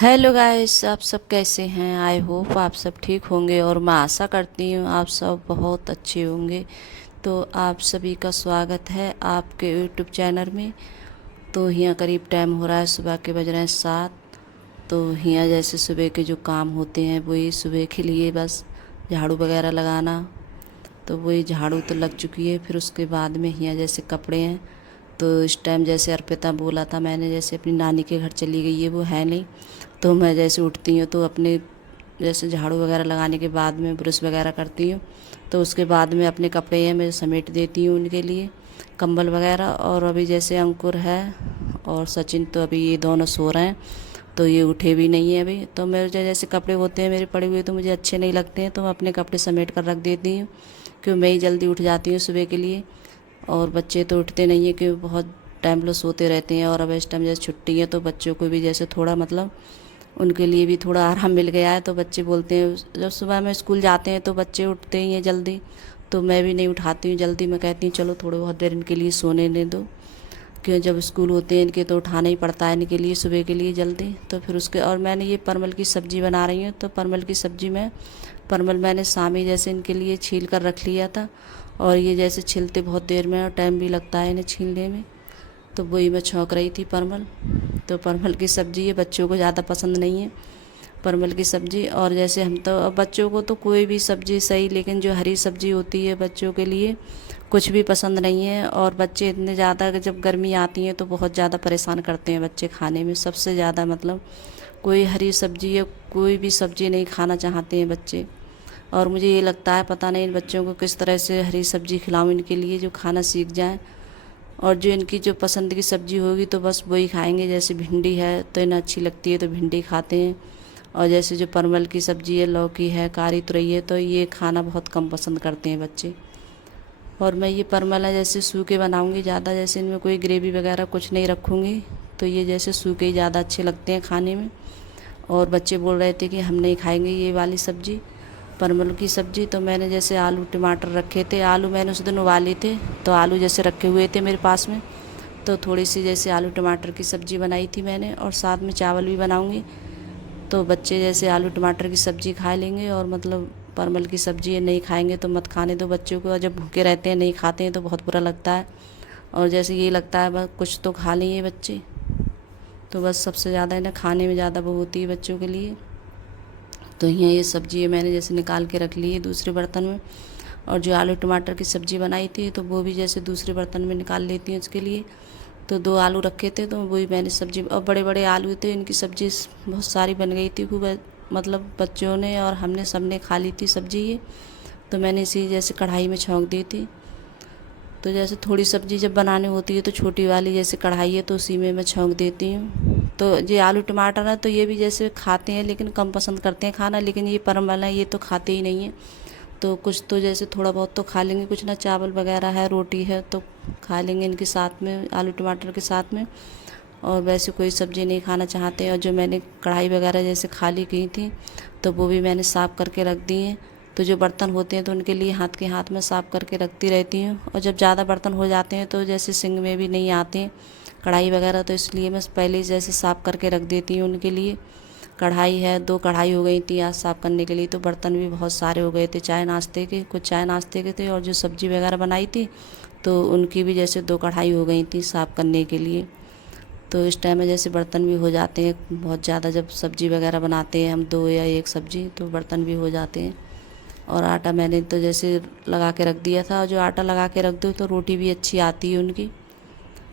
Hello guys, आप सब कैसे हैं। आई होप आप सब ठीक होंगे और मैं आशा करती हूँ आप सब बहुत अच्छे होंगे। तो आप सभी का स्वागत है आपके यूट्यूब चैनल में। तो यहाँ करीब टाइम हो रहा है, सुबह के बज रहे हैं 7। तो यहाँ जैसे सुबह के जो काम होते हैं वही सुबह के लिए बस झाड़ू वगैरह लगाना। तो वही झाड़ू तो लग चुकी है, फिर उसके बाद में यहाँ जैसे कपड़े हैं। तो इस टाइम जैसे अर्पिता बोला था मैंने, जैसे अपनी नानी के घर चली गई है, वो है नहीं। तो मैं जैसे उठती हूँ तो अपने जैसे झाड़ू वगैरह लगाने के बाद में ब्रश वगैरह करती हूँ। तो उसके बाद में अपने कपड़े हैं मैं समेट देती हूँ उनके लिए, कंबल वगैरह। और अभी जैसे अंकुर है और सचिन, तो अभी ये दोनों सो रहे हैं, तो ये उठे भी नहीं है अभी। तो मेरे जैसे कपड़े होते हैं मेरे पड़े हुए तो मुझे अच्छे नहीं लगते हैं, तो मैं अपने कपड़े समेट कर रख देती हूँ, क्योंकि मैं ही जल्दी उठ जाती हूँ सुबह के लिए। और बच्चे तो उठते नहीं हैं, क्योंकि बहुत टाइम लोग सोते रहते हैं। और अब इस टाइम जैसे छुट्टी है तो बच्चों को भी जैसे थोड़ा मतलब उनके लिए भी थोड़ा आराम मिल गया है। तो बच्चे बोलते हैं, जब सुबह में स्कूल जाते हैं तो बच्चे उठते ही हैं जल्दी, तो मैं भी नहीं उठाती हूँ जल्दी। मैं कहती हूँ चलो थोड़ी बहुत देर इनके लिए सोने दे दो, क्यों जब स्कूल होते हैं इनके तो उठाना ही पड़ता है इनके लिए सुबह के लिए जल्दी। तो फिर उसके और मैंने ये परमल की सब्ज़ी बना रही हूँ। तो परमल की सब्ज़ी में परमल मैंने शामी जैसे इनके लिए छील कर रख लिया था, और ये जैसे छिलते बहुत देर में और टाइम भी लगता है इन्हें छीलने में। तो वही मैं छौंक रही थी परमल। तो परमल की सब्ज़ी ये बच्चों को ज़्यादा पसंद नहीं है, परमल की सब्ज़ी। और जैसे हम तो अब बच्चों को तो कोई भी सब्ज़ी सही, लेकिन जो हरी सब्ज़ी होती है बच्चों के लिए कुछ भी पसंद नहीं है। और बच्चे इतने ज़्यादा जब गर्मी आती है तो बहुत ज़्यादा परेशान करते हैं बच्चे खाने में, सबसे ज़्यादा मतलब कोई हरी सब्ज़ी या कोई भी सब्ज़ी नहीं खाना चाहते हैं बच्चे। और मुझे ये लगता है पता नहीं इन बच्चों को किस तरह से हरी सब्ज़ी खिलाऊं इनके लिए जो खाना सीख जाएं। और जो इनकी जो पसंद की सब्ज़ी होगी तो बस वही खाएंगे। जैसे भिंडी है तो इन्हें अच्छी लगती है तो भिंडी खाते हैं। और जैसे जो परवल की सब्ज़ी है, लौकी है, कारी तुरई है, तो ये खाना बहुत कम पसंद करते हैं बच्चे। और मैं ये परमल है जैसे सूखे बनाऊंगी ज़्यादा, जैसे इनमें कोई ग्रेवी वगैरह कुछ नहीं रखूँगी। तो ये जैसे सूखे ही ज़्यादा अच्छे लगते हैं खाने में। और बच्चे बोल रहे थे कि हम नहीं खाएंगे ये वाली सब्ज़ी, परमल की सब्ज़ी। तो मैंने जैसे आलू टमाटर रखे थे, आलू मैंने उस दिन उबाले थे, तो आलू जैसे रखे हुए थे मेरे पास में, तो थोड़ी सी जैसे आलू टमाटर की सब्ज़ी बनाई थी मैंने। और साथ में चावल भी बनाऊंगी, तो बच्चे जैसे आलू टमाटर की सब्ज़ी खा लेंगे। और मतलब परमल की सब्ज़ी नहीं खाएंगे तो मत खाने दो बच्चों को। और जब भूखे रहते हैं नहीं खाते हैं तो बहुत बुरा लगता है। और जैसे ये लगता है बस कुछ तो खा लें ये बच्चे। तो बस सबसे ज़्यादा इन्हें खाने में ज़्यादा वो होती है बच्चों के लिए। तो यहाँ ये सब्ज़ी मैंने जैसे निकाल के रख ली है दूसरे बर्तन में। और जो आलू टमाटर की सब्ज़ी बनाई थी तो वो भी जैसे दूसरे बर्तन में निकाल लेती हूँ उसके लिए। तो 2 आलू रखे थे तो वही मैंने सब्ज़ी, और बड़े बड़े आलू थे, इनकी सब्ज़ी बहुत सारी बन गई थी खूब, मतलब बच्चों ने और हमने सबने खा ली थी सब्ज़ी ये। तो मैंने इसी जैसे कढ़ाई में छौंक दी थी। तो जैसे थोड़ी सब्ज़ी जब बनानी होती है तो छोटी वाली जैसे कढ़ाई है तो उसी में मैं छौंक देती हूँ। तो ये आलू टमाटर है तो ये भी जैसे खाते हैं लेकिन कम पसंद करते हैं खाना, लेकिन ये परमल है ये तो खाते ही नहीं हैं। तो कुछ तो जैसे थोड़ा बहुत तो खा लेंगे, कुछ ना चावल वगैरह है, रोटी है तो खा लेंगे इनके साथ में, आलू टमाटर के साथ में। और वैसे कोई सब्ज़ी नहीं खाना चाहते। और जो मैंने कढ़ाई वगैरह जैसे खाली की थी तो वो भी मैंने साफ़ करके रख दी हैं। तो जो बर्तन होते हैं तो उनके लिए हाथ के हाथ में साफ़ करके रखती रहती हूँ। और जब ज़्यादा बर्तन हो जाते हैं तो जैसे सिंक में भी नहीं आते कढ़ाई वगैरह, तो इसलिए मैं पहले ही जैसे साफ़ करके रख देती हूँ उनके लिए। कढ़ाई है, 2 कढ़ाई हो गई थी आज साफ़ करने के लिए। तो बर्तन भी बहुत सारे हो गए थे चाय नाश्ते के, कुछ चाय नाश्ते के थे और जो सब्ज़ी वगैरह बनाई थी तो उनकी भी जैसे 2 कढ़ाई हो गई थी साफ़ करने के लिए। तो इस टाइम में जैसे बर्तन भी हो जाते हैं बहुत ज़्यादा, जब सब्ज़ी वगैरह बनाते हैं हम 2 या 1 सब्ज़ी तो बर्तन भी हो जाते हैं। और आटा मैंने तो जैसे लगा के रख दिया था, और जो आटा लगा के रख दो तो रोटी भी अच्छी आती है उनकी।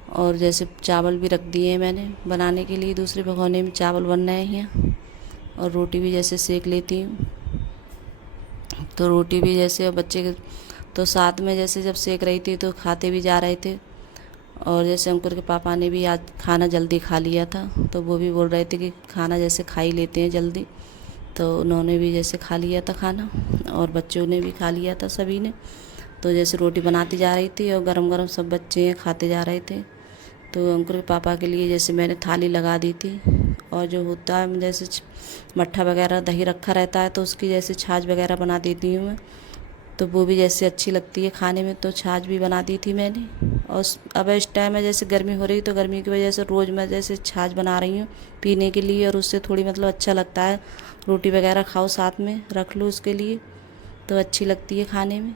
और जैसे चावल भी रख दिए हैं मैंने बनाने के लिए, दूसरे भगोने में चावल बन रहे हैं। और रोटी भी जैसे सेक लेती हूँ। तो रोटी भी जैसे बच्चे के तो साथ में जैसे जब सेक रही थी तो खाते भी जा रहे थे। और जैसे अंकुर के पापा ने भी आज खाना जल्दी खा लिया था, तो वो भी बोल रहे थे कि खाना जैसे खा ही लेते हैं जल्दी। तो उन्होंने भी जैसे खा लिया था खाना, और बच्चों ने भी खा लिया था सभी ने। तो जैसे रोटी बनाती जा रही थी और गरम गरम सब बच्चे खाते जा रहे थे। तो अंकुर के पापा के लिए जैसे मैंने थाली लगा दी थी। और जो होता है जैसे मट्ठा वगैरह दही रखा रहता है तो उसकी जैसे छाछ वगैरह बना देती हूँ मैं। तो वो भी जैसे अच्छी लगती है खाने में। तो छाछ भी बना दी थी मैंने। और अब इस टाइम में जैसे गर्मी हो रही, तो गर्मी की वजह से रोज़ मैं जैसे छाछ बना रही हूँ पीने के लिए, और उससे थोड़ी मतलब अच्छा लगता है। रोटी वगैरह खाओ साथ में रख लो उसके लिए, तो अच्छी लगती है खाने में।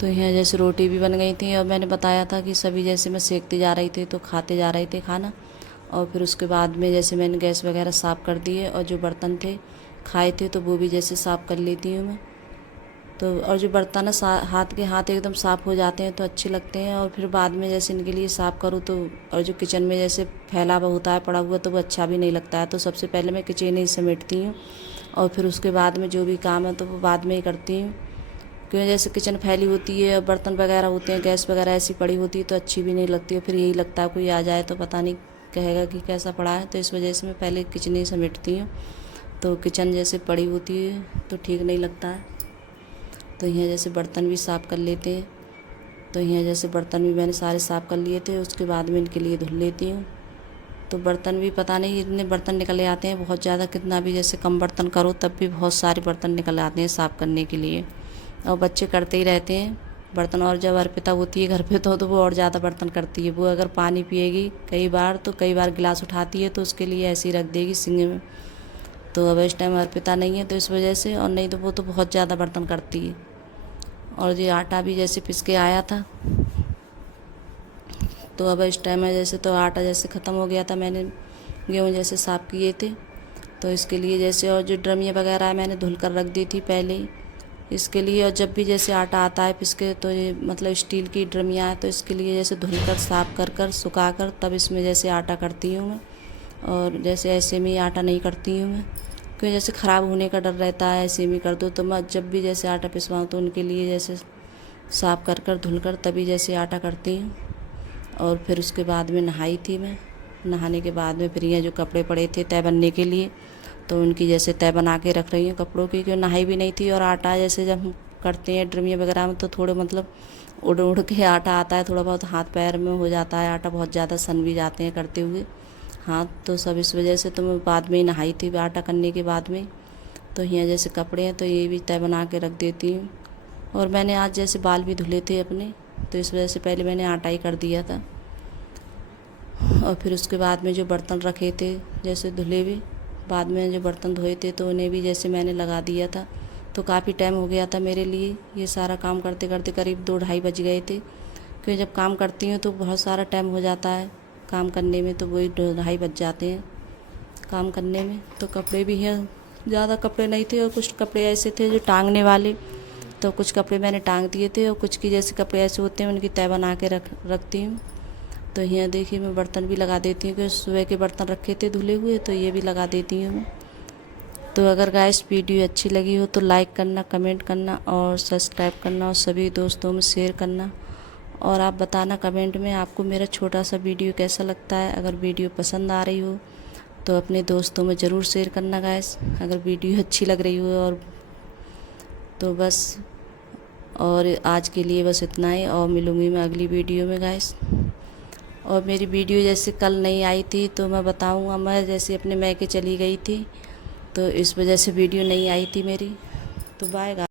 तो यहाँ जैसे रोटी भी बन गई थी, और मैंने बताया था कि सभी जैसे मैं सेकती जा रही थी तो खाते जा रहे थे खाना। और फिर उसके बाद में जैसे मैंने गैस वगैरह साफ़ कर दिए, और जो बर्तन थे खाए थे तो वो भी जैसे साफ़ कर लेती हूँ मैं। तो और जो बर्तन है हाथ के हाथ एकदम साफ़ हो जाते हैं तो अच्छे लगते हैं। और फिर बाद में जैसे इनके लिए साफ़ करूँ तो, और जो किचन में जैसे फैला हुआ होता है पड़ा हुआ, तो वो अच्छा भी नहीं लगता है। तो सबसे पहले मैं किचन ही समेटती हूँ, और फिर उसके बाद में जो भी काम है तो वो बाद में ही करती हूँ। क्योंकि जैसे किचन फैली होती है, बर्तन वगैरह होते हैं, गैस वगैरह ऐसी पड़ी होती है तो अच्छी भी नहीं लगती है। फिर यही लगता है कोई आ जाए तो पता नहीं कहेगा कि कैसा पड़ा है। तो इस वजह से मैं पहले किचन ही समेटती हूँ। तो किचन जैसे पड़ी होती है तो ठीक नहीं लगता है। तो यहाँ जैसे बर्तन भी साफ़ कर लेते हैं। तो यहाँ जैसे बर्तन भी मैंने सारे साफ़ कर लिए थे, उसके बाद में इनके लिए धुल लेती हूँ। तो बर्तन भी पता नहीं इतने बर्तन निकले आते हैं बहुत ज़्यादा, कितना भी जैसे कम बर्तन करो तब भी बहुत सारे बर्तन निकल आते हैं साफ़ करने के लिए। और बच्चे करते ही रहते हैं बर्तन। और जब अर्पिता होती है घर पे तो वो और ज़्यादा बर्तन करती है। वो अगर पानी पिएगी कई बार गिलास उठाती है तो उसके लिए ऐसे ही रख देगी सिंक में। तो अब इस टाइम अर्पिता नहीं है तो इस वजह से, और नहीं तो वो तो बहुत ज़्यादा बर्तन करती है। और ये आटा भी जैसे पिस के आया था, तो अब इस टाइम में जैसे तो आटा जैसे ख़त्म हो गया था, मैंने गेहूँ जैसे साफ़ किए थे। तो इसके लिए जैसे, और जो ड्रमिया वगैरह है मैंने धुल कर रख दी थी पहले ही इसके लिए। और जब भी जैसे आटा आता है पिस के, तो ये मतलब स्टील की ड्रमिया है तो इसके लिए जैसे धुलकर साफ़ कर सुखा कर तब इसमें जैसे आटा करती हूँ मैं। और जैसे ऐसे में आटा नहीं करती हूँ मैं, क्योंकि जैसे ख़राब होने का डर रहता है। ऐसे में कर दो तो मैं जब भी जैसे आटा पिसवाऊँ तो उनके लिए जैसे साफ़ कर धुलकर तभी जैसे आटा करती हूँ। और फिर उसके बाद में नहाई थी मैं। नहाने के बाद में फिर यहाँ जो कपड़े पड़े थे तय बनने के लिए, तो उनकी जैसे तय बना के रख रही हूँ कपड़ों की, क्योंकि नहाई भी नहीं थी। और आटा जैसे जब हम करते हैं ड्रमिया वगैरह में तो थोड़े मतलब उड़ उड़ के आटा आता है, थोड़ा बहुत हाथ पैर में हो जाता है आटा, बहुत ज़्यादा सन भी जाते हैं करते हुए हाथ। तो सब इस वजह से तो मैं बाद में ही नहाई थी आटा करने के बाद में। तो यहाँ जैसे कपड़े हैं तो ये भी तय बना के रख देती हूँ। और मैंने आज जैसे बाल भी धुले थे अपने, तो इस वजह से पहले मैंने आटा ही कर दिया था। और फिर उसके बाद में जो बर्तन रखे थे जैसे धुले हुए, बाद में जो बर्तन धोए थे तो उन्हें भी जैसे मैंने लगा दिया था। तो काफ़ी टाइम हो गया था मेरे लिए ये सारा काम करते करते, करीब 2-2:30 बज गए थे। क्योंकि जब काम करती हूँ तो बहुत सारा टाइम हो जाता है काम करने में, तो वही 2-2:30 बज जाते हैं काम करने में। तो कपड़े भी हैं, ज़्यादा कपड़े नहीं थे, और कुछ कपड़े ऐसे थे जो टांगने वाले, तो कुछ कपड़े मैंने टांग दिए थे। और कुछ की जैसे कपड़े ऐसे होते हैं उनकी तय बना के रखती हूँ। तो यहाँ देखिए मैं बर्तन भी लगा देती हूँ, क्योंकि सुबह के बर्तन रखे थे धुले हुए, तो ये भी लगा देती हूँ मैं। तो अगर गाइस वीडियो अच्छी लगी हो तो लाइक करना, कमेंट करना और सब्सक्राइब करना, और सभी दोस्तों में शेयर करना। और आप बताना कमेंट में आपको मेरा छोटा सा वीडियो कैसा लगता है। अगर वीडियो पसंद आ रही हो तो अपने दोस्तों में ज़रूर शेयर करना गाइस, अगर वीडियो अच्छी लग रही हो। और तो बस, और आज के लिए बस इतना ही, और मिलूँगी मैं अगली वीडियो में गाइस। और मेरी वीडियो जैसे कल नहीं आई थी तो मैं बताऊँगा, मैं जैसे अपने मैके चली गई थी तो इस वजह से वीडियो नहीं आई थी मेरी। तो बाय गाइस।